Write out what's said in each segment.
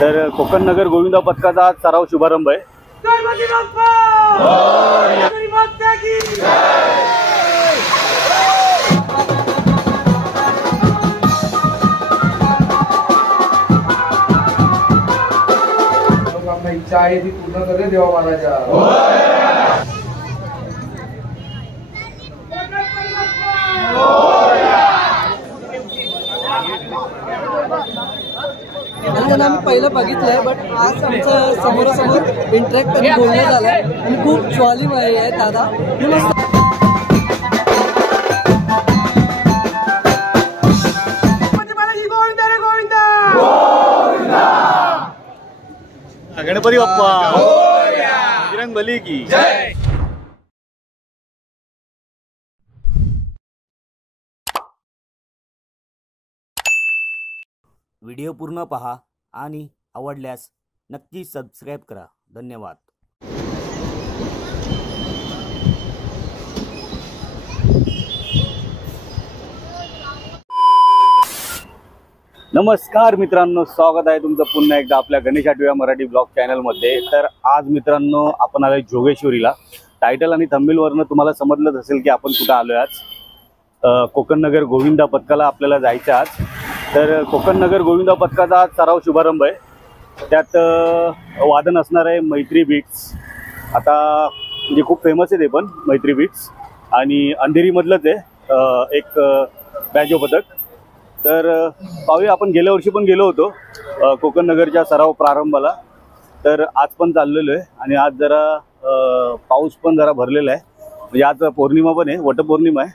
तर कोकण नगर गोविंदा पथकाचा सराव शुभारंभ आहे। इच्छा आहे ती पूर्ण करे देवा महाराजा। आम्ही पहिलं बघितलंय बट आज आमचं समोरासमोर इंटरॅक्ट करून बोलणं झालंय आणि खूप ज्वालीमय आहे दादा। गणपती बाप्पा बजरंगबली की जय। व्हिडिओ पूर्ण पहा आणि आवडल्यास नक्की सबस्क्राइब करा। धन्यवाद। नमस्कार मित्रांनो, स्वागत आहे तुमचं पुन्हा एकदा आपल्या गणेश आठवड्या मराठी ब्लॉग चॅनलमध्ये। तर आज मित्रांनो आपण आलोय जोगेश्वरीला। टायटल आणि थंबनेल वरनं तुम्हाला समजलंच असेल की आपण कुठं आलोय आज। कोकण नगर गोविंदा पथकाला आपल्याला जायचं आज। तर कोकण नगर गोविंदा पथकाचा आज सराव शुभारंभ आहे। त्यात वादन असणार आहे मैत्री बीट्स। आता म्हणजे खूप फेमस आहे ते पण मैत्री बीट्स आणि अंधेरीमधलंच आहे एक बॅजो पथक। तर पाहूया, आपण गेल्या वर्षी पण गेलो होतो कोकण नगरच्या सराव प्रारंभाला। तर आज पण चाललेलो आहे आणि आज जरा पाऊस पण जरा भरलेला आहे, म्हणजे आज पौर्णिमा पण आहे, वटपौर्णिमा आहे।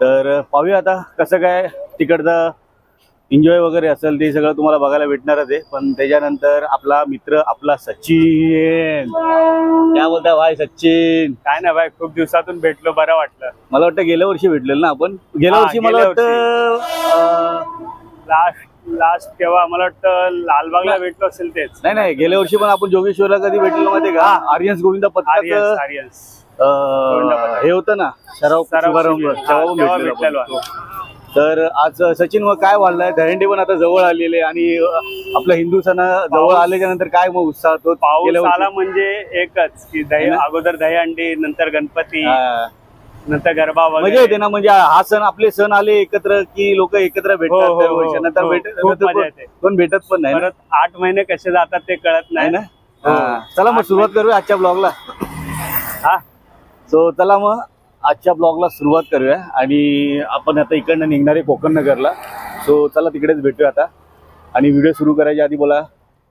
तर पाहूया आता कसं काय तिकडचा एन्जॉय वगैरे असेल ते सगळं तुम्हाला बघायला भेटणारच आहे। पण त्याच्यानंतर आपला मित्र आपला सचिन, काय बोलता भाई सचिन? काय ना भाई, खूप दिवसातून भेटलो, बरं वाटलं। मला वाटतं गेल्या वर्षी भेटलेलं ना आपण? गेल्या वर्षी मला वाटतं लास्ट तेव्हा मला वाटतं लालबागला भेटलो असेल तेच। नाही, गेल्या वर्षी पण आपण जोगेश्वरला कधी भेटलो माहिती का? आर्यन्स गोविंदा पथकाचं हे होतं ना सराव शुभारंभ, तेव्हा भेटलेलो। तर आज सचिन मग काय वाढलाय, दहीहंडी पण आता जवळ आलेले आणि आपला हिंदू सण जवळ आल्याच्या नंतर काय मग उत्साह तो? पाऊस आला म्हणजे एकच की अगोदर दहीहंडी, नंतर गणपती, नंतर गरबा वगैरे मजा येते ना। म्हणजे हा सण, आपले सण आले एकत्र की लोक एकत्र भेटतात, नंतर कोण भेटत पण नाही। परत 8 महिने कसे जातात ते कळत नाही ना। चला मग सुरुवात करूया आजच्या ब्लॉगला। हा सो चला मग आजच्या ब्लॉगला सुरुवात करूया आणि आपण आता इकडनं निघणार आहे कोकण नगरला। सो चला तिकडेच भेटूया आता। आणि व्हिडिओ सुरू करायच्या आधी बोला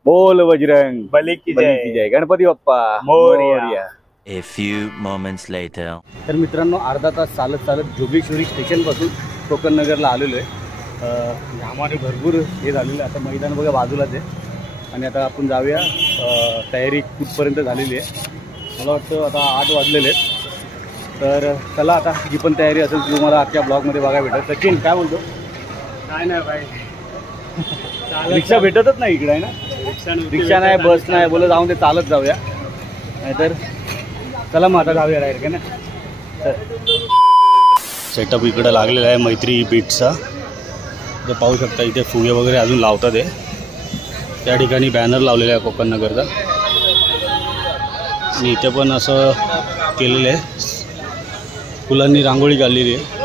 बोल बजरंग बली की जय, Ganpati Bappa Morya. A few moments later. तर मित्रांनो अर्धा तास चालत जोगेश्वरी स्टेशन पासून कोकण नगरला आलेलो आहे। आम्हाला भरपूर हे झालेलं आहे। आता मैदान बघा बाजूलाच आहे आणि आता आपण जाऊया। तयारी कुठपर्यंत झालेली आहे? मला वाटतं आता 8 वाजलेले आहेत। तर चला आता जी पण तयारी असेल ती तुम्हाला आजच्या ब्लॉगमध्ये बघायला भेटेल। सचिन काय बोलतो? काय नाही भाई, रिक्षा भेटतच नाही इकडे, आहे ना? रिक्षा नाही, बस नाही, बोल जाऊन ते चालत जाऊया, नाहीतर चला मग आता जाऊया डायरेक्ट, आहे ना? सेटअप इकडे लागलेला आहे मैत्री बीट्सचा। तर पाहू शकता इथे फुगे वगैरे अजून लावतात आहे। त्या ठिकाणी बॅनर लावलेला आहे कोकण नगरचा आणि इथे पण असं केलेलं आहे, फुलांनी रांगोळी काढलेली आहे।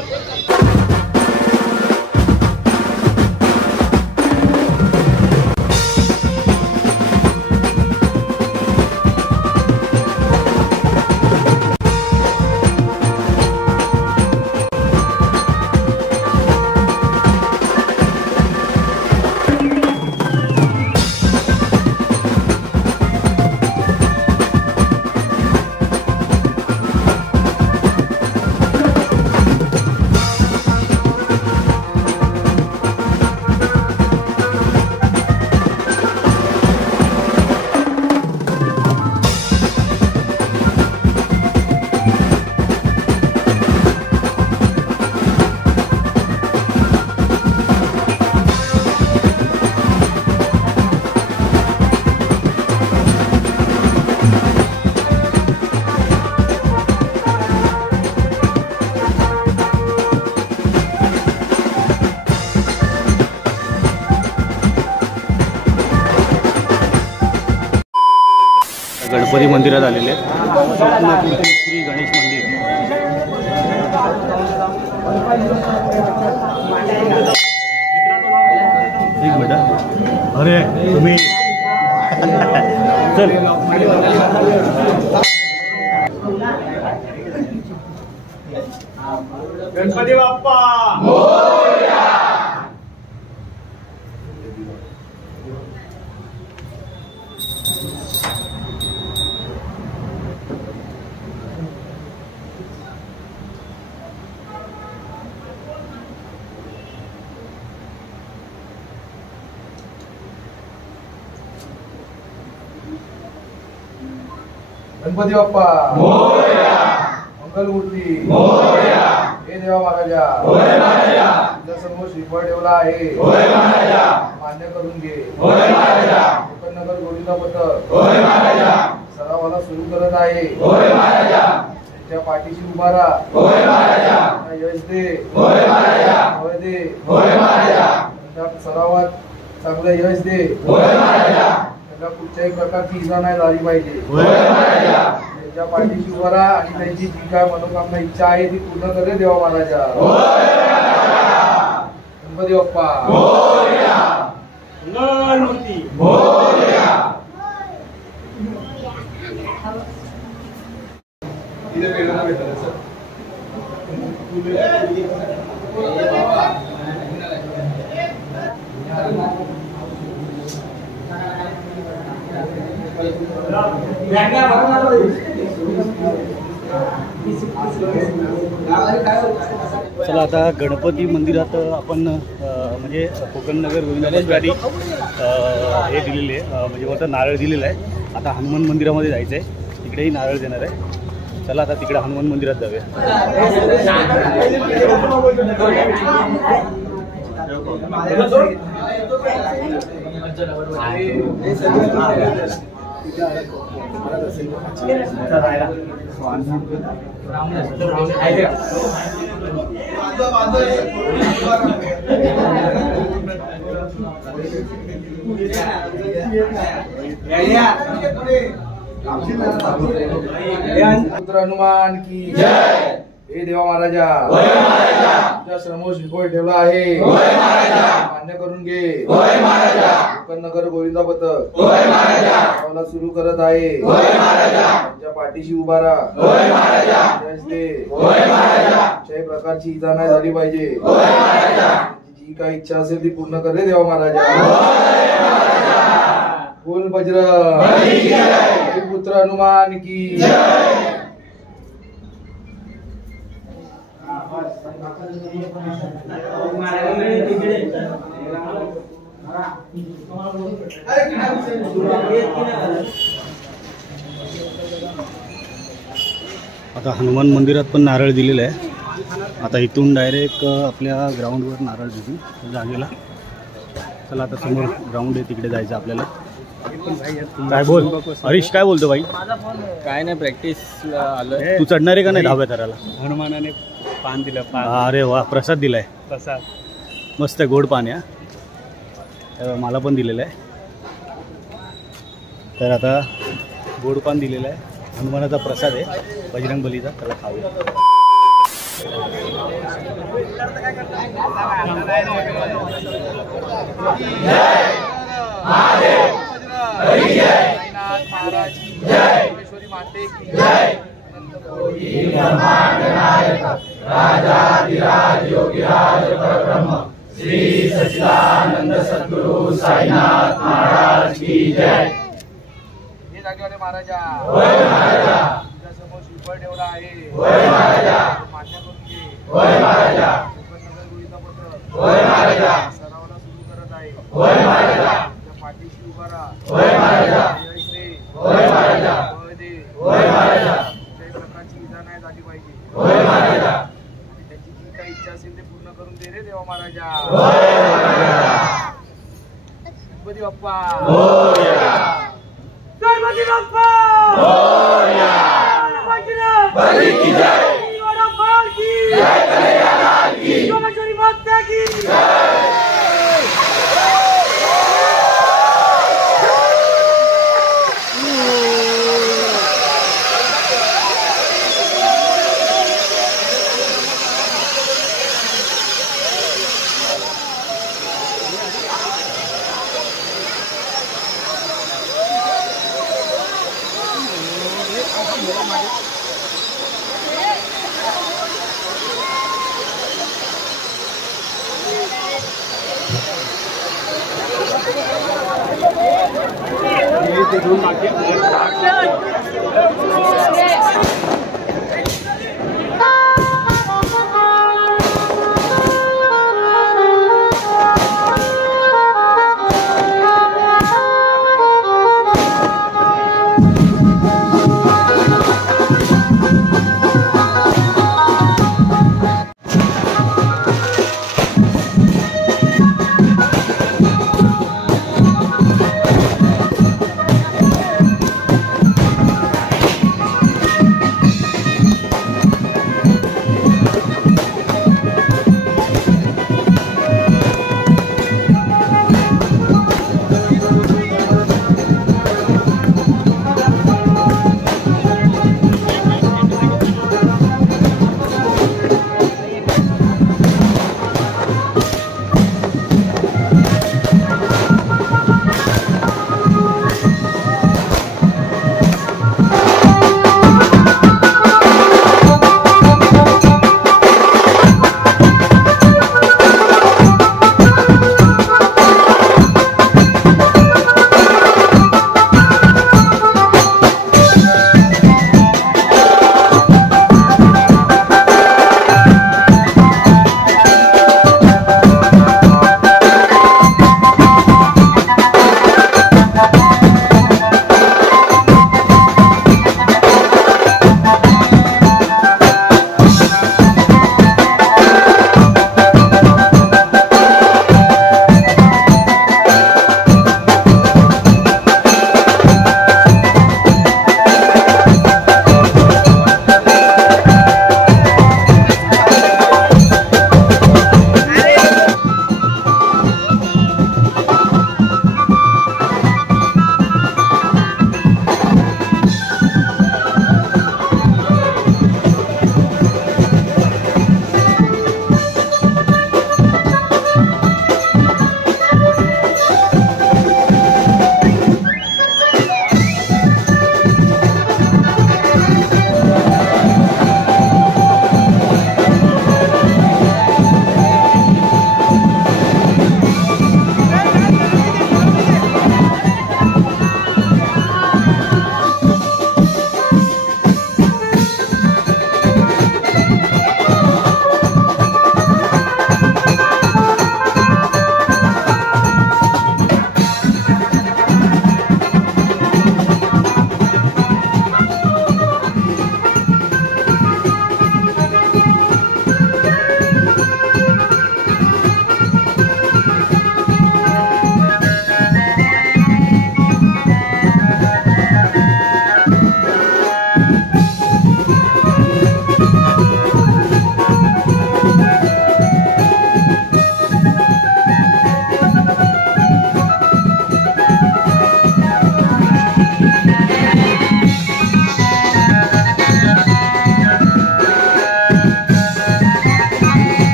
गणपती मंदिरात आलेले आहेत. स्वप्नपूर्ती श्री गणेश मंदिर. एक मिनिट. अरे तुम्ही चल. गणपती बाप्पा गणपती बाप्पा मोरया. मंगलमूर्ती मोरया. हे देवा महाराजा तुझ्या समोर श्रीफळ ठेवला आहे. मान्य करून घे. कोकणनगर गोविंदा पथक सरावाला सुरू करत आहे. त्यांच्या पाठीशी उभा राहा. यश दे. जय दे. त्या सरावात चांगलं यश दे. त्यांना कुठच्याही प्रकारची इजा नाही झाली पाहिजे. त्यांच्या पाठीशी उभा राहा आणि त्यांची जी काय मनोकामना इच्छा आहे ती पूर्ण करे देवा महाराजा. गणपती बाप्पा मंगलमूर्ती चला आता गणपती मंदिरात आपण म्हणजे कोकणनगर गोविंदासाठी हे दिलेले आहे, म्हणजे वरतं नारळ दिलेलं आहे. आता हनुमान मंदिरामध्ये जायचं आहे, तिकडेही नारळ देणार आहे. चला आता तिकडे हनुमान मंदिरात जाऊया. पुत्र हनुमान की जय. हे देवा महाराजा तुझ्या समोर श्रीफळ ठेवला आहे. मान्य करून घे. कोकणनगर गोविंदा पथक सरावाला सुरू करत आहे. त्यांच्या पाठीशी उभा राहा. यश दे. कुठच्याही प्रकारची इजा नाही झाली पाहिजे. जी काही इच्छा असेल ती पूर्ण कर रे देवा महाराजा. बोल बजरंग पुत्र हनुमान की जय. आता हनुमान मंदिरात पण नारळ दिलेलं आहे. आता इथून डायरेक्ट आपल्या ग्राउंडवर नारळ देतील जागेला. चला आता समोर ग्राउंड आहे, तिकडे जायचं आपल्याला. काय बोल हरीश, काय बोलतो भाई? काय नाही, प्रॅक्टिस आलोय. तू चढणार आहे का नाही दहाव्या थराला? हनुमानाने पान दिलं. अरे वा, प्रसाद दिलाय. प्रसाद मस्त आहे, गोड पान आहे. मला पण दिलेलं आहे. तर आता गोड पान दिलेलं आहे. हनुमानाचा प्रसाद आहे, बजरंग बलीचा. त्याला खाऊया. महाराज की जय. माते की जय. राजाधिराज योगीराज परब्रह्म श्री सच्चिदानंद सद्गुरु साईनाथ महाराज की जय. हे जागेवाले महाराजा तुझ्या समोर श्रीफळ ठेवला आहे. मान्य करून घे. कोकणनगर गोविंदा पथक सरावाला सुरू करत आहे. त्या पाठीशी उभा राहा. यश दे. बळ दे. कुठल्याही प्रकारची इजा नाही झाली पाहिजे. आणि त्याची जी काही इच्छा असेल ते पूर्ण करून दे रे देवा महाराजा. गणपती बाप्पा गणपती बाप्पा बली की जय. सोमेश्वरी माता की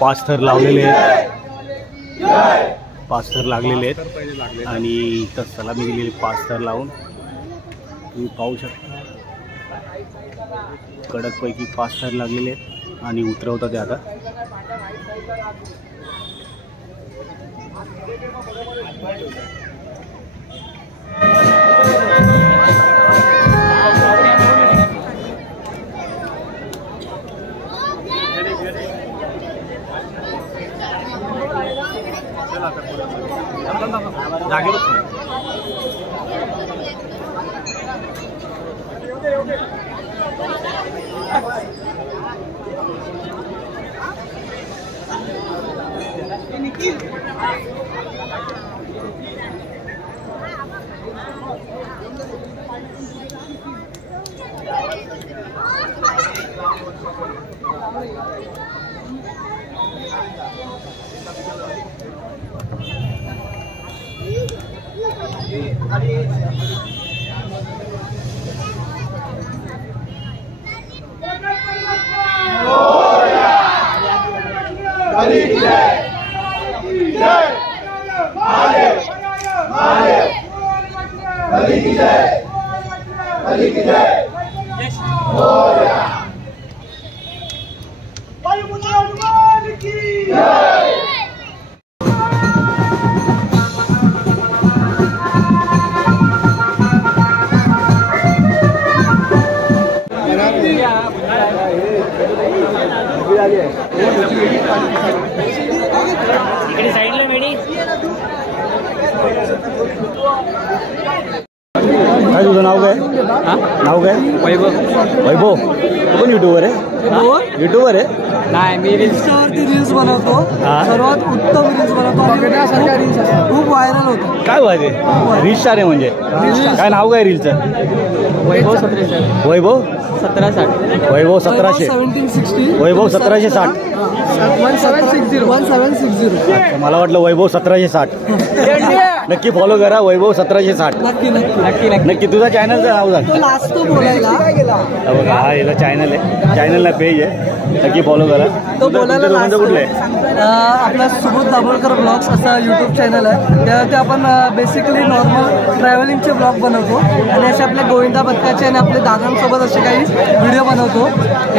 पाच थर लावलेले आहेत, पाच थर लागलेले आहेत आणि इथं सलामी दिलेली 5 थर लावून तुम्ही पाहू शकता कडकपैकी 5 थर लागलेले आहेत आणि उतरवतात ते आता. इकडे साईडला मेडी. काय तुझं नाव काय? नाव काय? वैभव. वैभव. तू पण युट्यूबर आहे? युट्यूबर आहे? नाही मी इन्स्टावरती रील्स बनवतो. हा. सर्वात उत्तम रील्स बनवतो. खूप व्हायरल होतो. काय व्हायचे? रील स्टार आहे म्हणजे. काय नाव काय रीलचं? वैभव 1760. वैभव 1760. वैभव 1700. 1760. वैभव 1760. 1760. मला वाटलं वैभव 1760. नक्की फॉलो करा वैभव 1760. नक्की नक्की नक्की नक्की. नक्की तुझं चॅनलचं नाव सांग. तो लास्ट तो बोलायला हा बघा, हा याला चॅनल आहे, चॅनलला पेज आहे, नक्की फॉलो करा. तो बोलायला तुमचं last कुठलं आहे? आपला सुबोध दाभोळकर ब्लॉग्स असा यूट्यूब चॅनल आहे. त्यावरती आपण बेसिकली नॉर्मल ट्रॅव्हलिंगचे ब्लॉग बनवतो आणि असे आपले गोविंदा बदकाचे आणि आपल्या दादांसोबत असे काही व्हिडिओ बनवतो.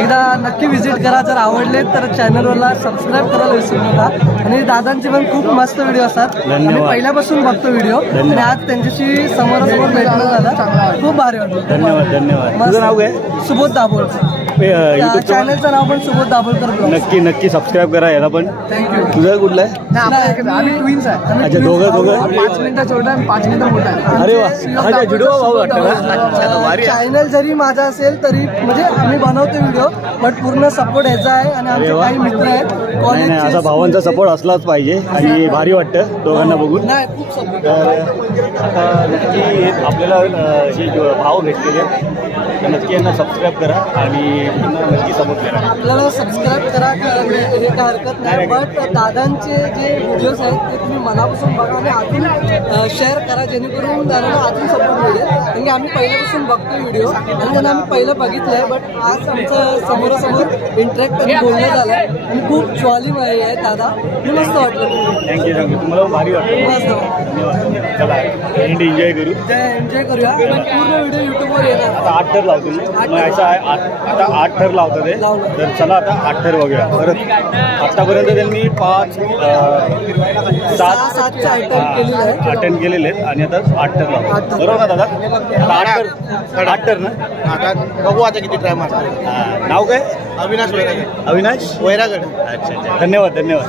एकदा नक्की व्हिजिट करा. जर आवडले तर चॅनलवरला सबस्क्राईब करायला विसरू नका. आणि दादांचे पण खूप मस्त व्हिडिओ असतात. धन्यवाद. आम्ही पहिल्यापासून बघतो व्हिडिओ आणि आज त्यांच्याशी समोरासमोर भेटणं झालं. खूप भारी वाटलं. धन्यवाद धन्यवाद. मस्त. तुझं नाव काय? सुबोध दाभोळकर. युट्यूबचं चॅनलचं नाव पण सुबोध दाभोळकर ब्लॉग. नक्की नक्की सबस्क्राईब करा याला पण. थँक्यू. तुझं कुठलं आहे? आम्ही ट्विन्स आहे. अच्छा, दोघं 5 मिनिटं छोटा आणि 5 मिनिटं मोठा आहे. अरे वा. हा काय जुडवा भाऊ वाटतं ना? अच्छा, भारी आहे. चॅनल जरी माझा असेल तरी म्हणजे आम्ही बनवतो व्हिडिओ बट पूर्ण सपोर्ट ह्याचा आहे. आणि अरे आमचे वा. काही मित्र आहेत नाही कॉलेजचे. नाही, असा भावांचा सपोर्ट असलाच पाहिजे आणि भारी वाटतं दोघांना बघून. नाही खूप सपोर्ट. तर आता नक्की आपल्याला हे जो भाव भेटलेले आहेत, तर नक्की यांना सबस्क्राईब करा आणि त्यांना नक्की सपोर्ट करा. आपल्याला सबस्क्राईब करा हे काय हरकत नाही. बट दादांचे जे व्हिडिओज आहेत ते तुम्ही मनापासून बघा आणि अजून शेअर करा जेणेकरून दादांना अजून सपोर्ट मिळेल. कारण की आम्ही पहिल्यापासून बघतो व्हिडिओ आणि त्यांना आम्ही पहिलं बघितलं आहे. बट आज आमचं समोरासमोर इंटरॅक्ट आणि बोलणं झालं आहे आणि खूप जॉली आहे दादा. मी मस्त वाटलं. Thank you thank you. तुम्हाला पण भारी वाटतं. मस्त वाटलं. धन्यवाद. चला एन्जॉय करू. एन्जॉय करूया. पण पूर्ण व्हिडिओ युट्यूबवर येणार. आता 8 थर लावतो मग असं आहे. आता 8 थर लावतात ते. तर चला आता 8 थर बघूया. परत आतापर्यंत त्यांनी 7 अटेम्प्ट केलेलं आहे. अटेंड केलेले आहेत आणि आता 8 थर लावतात. बरोबर ना दादा? आता 8 थर ना? आता बघू आता किती ट्राय मारतो. नाव काय? अविनाश वैरागे. अविनाश वैरागड. अच्छा अच्छा. धन्यवाद धन्यवाद.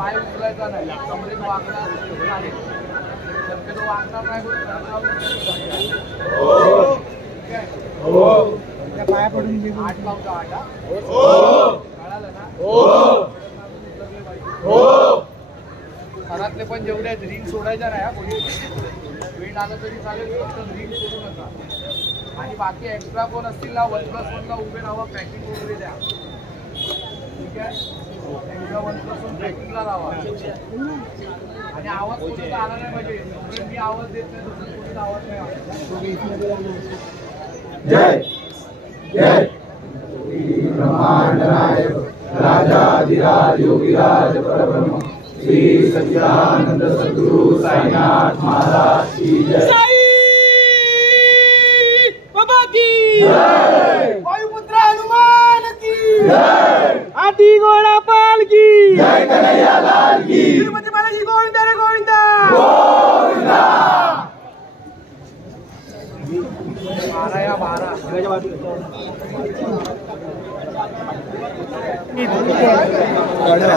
पाय उचलायचा नाही. कमरेत वाकणार नाही. शक्यतो वाकणार नाही. पाया पडून 8 लावता 8. कळालं ना? घरातले पण जेवढे आहेत रिंग सोडायच्या नाही हा कोणी. वेट आलं तरी चालेल, फक्त रिंग सोडू नका. आणि बाकी एक्स्ट्रा कोण असतील ना 1+1 ला उभे राहा. पॅकिंग वगैरे द्या. ठीक आहे. एक्स्ट्रा 1+1 पॅकिंगला राहा. आणि आवाज कोणाचा आला नाही पाहिजे. जोपर्यंत मी आवाज देत नाही तोपर्यंत कोणीच आवाज नाही आला. जय जय ब्रह्मांड नायक राजाधिराज योगीराज परब्रह्म श्री सच्चिदानंद सद्गुरु साईनाथ महाराज की जय. बाबा की जय. वायुपुत्र हनुमान की जय. आदि घोड़ा पाल की जय. कन्हैया लाल की. तिरुपति बालाजी गोविंदा रे गोविंदा गोविंदा. 12 या 12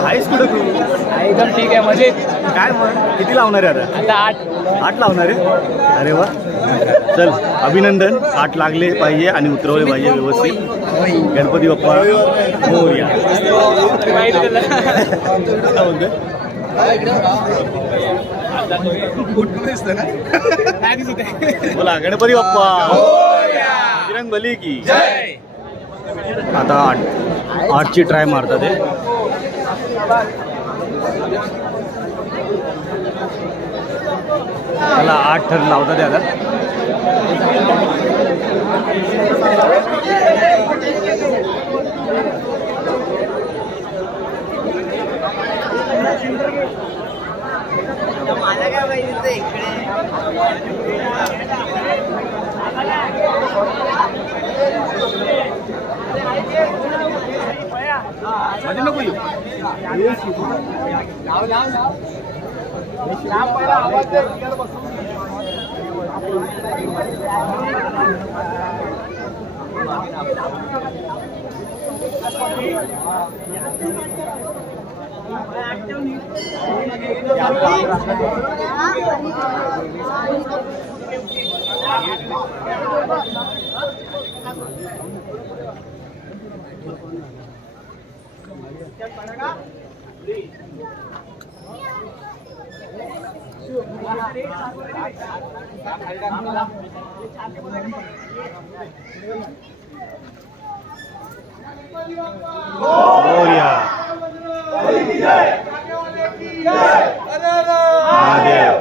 आहेस कुठं तू? एकदम ठीक आहे मजेत. काय मग किती लावणार आहे आता? आता 8 लावणार आहे? अरे वा. चल अभिनंदन. 8 लागले पाहिजे आणि उतरवले पाहिजे व्यवस्थित. गणपती बाप्पा मोरया. काय बोलतोय? बोला गणपती बाप्पा बजरंग बली की जय. आता 8ची ट्राय मारतात ते. मला 8 थर लावतात आता.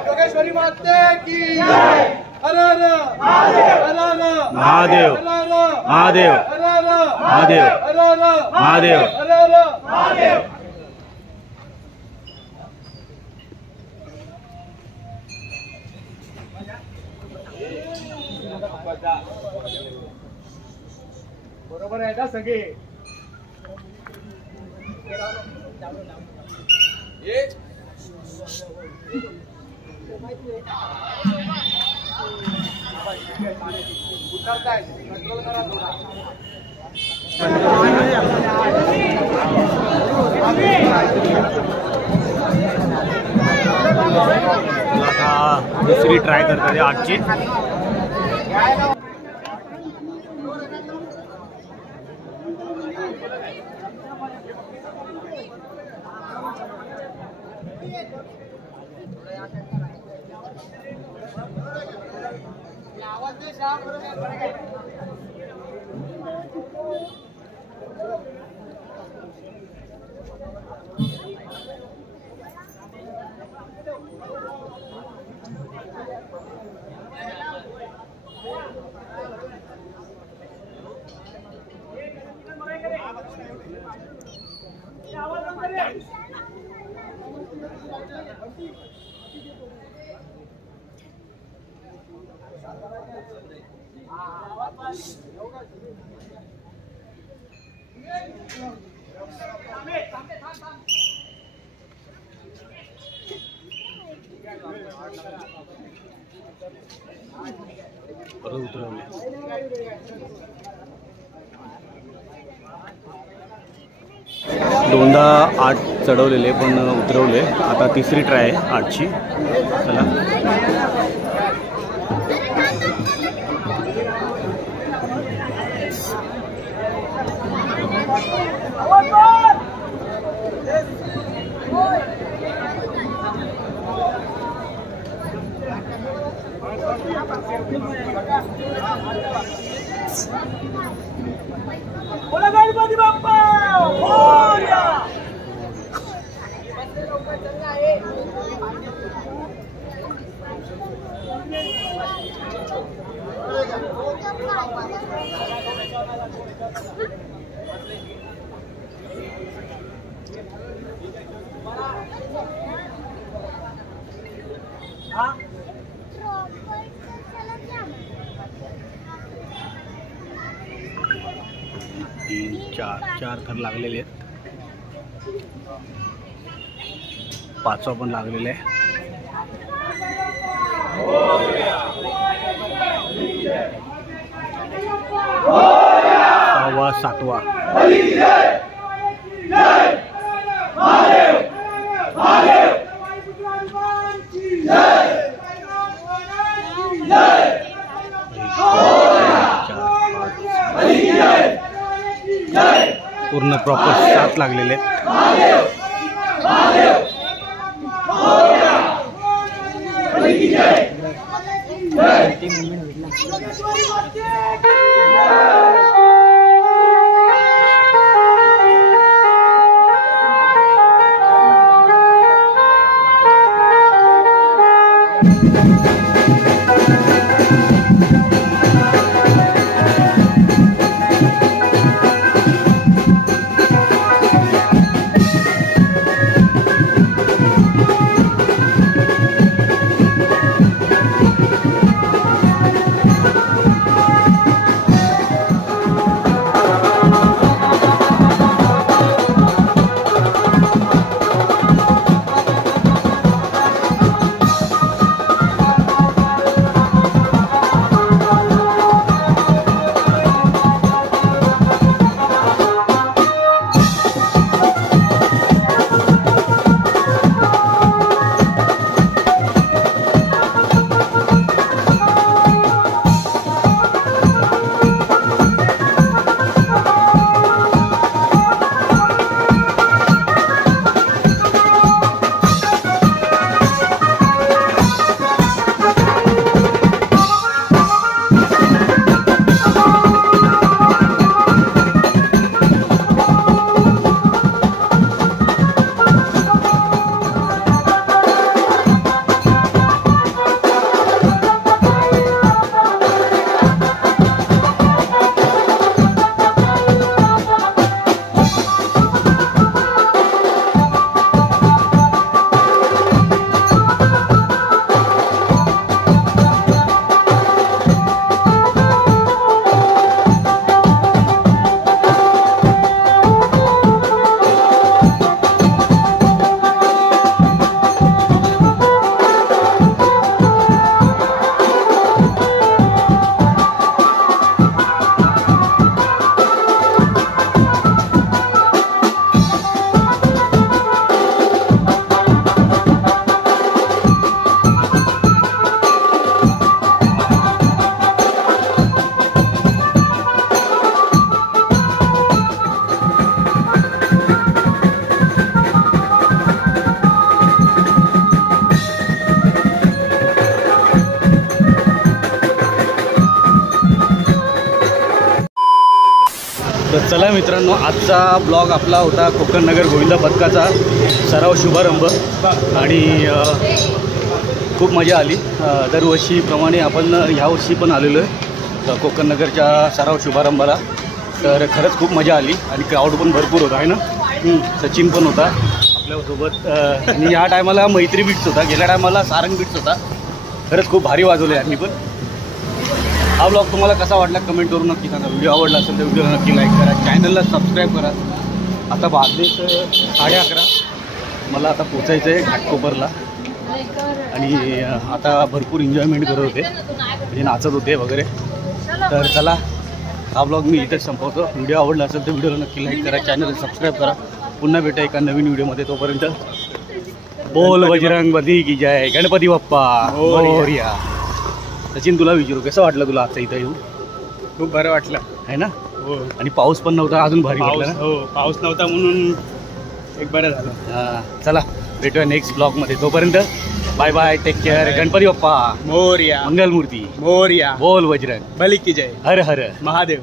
योगेश्वरी माते की जय। हर हर महादेव महादेव महादेव महादेव महादेव। बरोबर आहे ना सगळे? उतरताय कंट्रोल करा थोडा। दुसरी ट्राय करतात आजची। दोनदा 8 चढवलेले पण उतरवले। आता तिसरी ट्राय आहे 8ची। चला बोला गणपती बाप्पा मोरया। चार थर लागलेले आहेत। 5वा पण लागलेला आहे। 6वा 7वा। पूर्ण प्रॉपर 7 लागलेले मित्रांनो, आजचा ब्लॉग आपला होता कोकण नगर गोविंदा पथकाचा सराव शुभारंभ आणि खूप मजा आली. दरवर्षीप्रमाणे आपण ह्यावर्षी पण आलेलो आहे कोकण नगरच्या सराव शुभारंभाला. तर खरंच खूप मजा आली आणि क्राऊड पण भरपूर होता आहे ना. सचिन पण होता आपल्यासोबत आणि या टायमाला मैत्री बीट्स होता, गेल्या टायमाला सारंग बीट्स होता. खरंच खूप भारी वाजवले यांनी पण. हा ब्लॉग तुम्हाला कसा वाटला कमेंट करून नक्की सांगा. व्हिडिओ आवडला असेल तर व्हिडिओ नक्की लाईक करा, चॅनलला सबस्क्राईब करा. आता वाजले 11:30, मला आता पोचायचं आहे घाटकोपरला आणि आता भरपूर एन्जॉयमेंट करत होते, म्हणजे नाचत होते वगैरे. तर चला, हा ब्लॉग मी इथेच संपवतो. व्हिडिओ आवडला असेल तर व्हिडिओला नक्की लाईक करा, चॅनलला सबस्क्राईब करा. पुन्हा भेटा एका नवीन व्हिडिओमध्ये. तोपर्यंत बोल बजरंगबली की जय, गणपती बाप्पा मोरया. सचिन, तुला विचारू कसं वाटलं तुला आजचं इथं येऊन? खूप बरं वाटलं आहे ना. हो. आणि पाऊस पण नव्हता, अजून भारी वाटलं ना. हो, पाऊस नव्हता म्हणून एक बरं झालं. चला भेटूया नेक्स्ट ब्लॉगमध्ये. तोपर्यंत bye bye, take care. Ganpati Bappa Morya, Mangalmurti Morya, बोल बजरंग बली की जय, हर हर महादेव.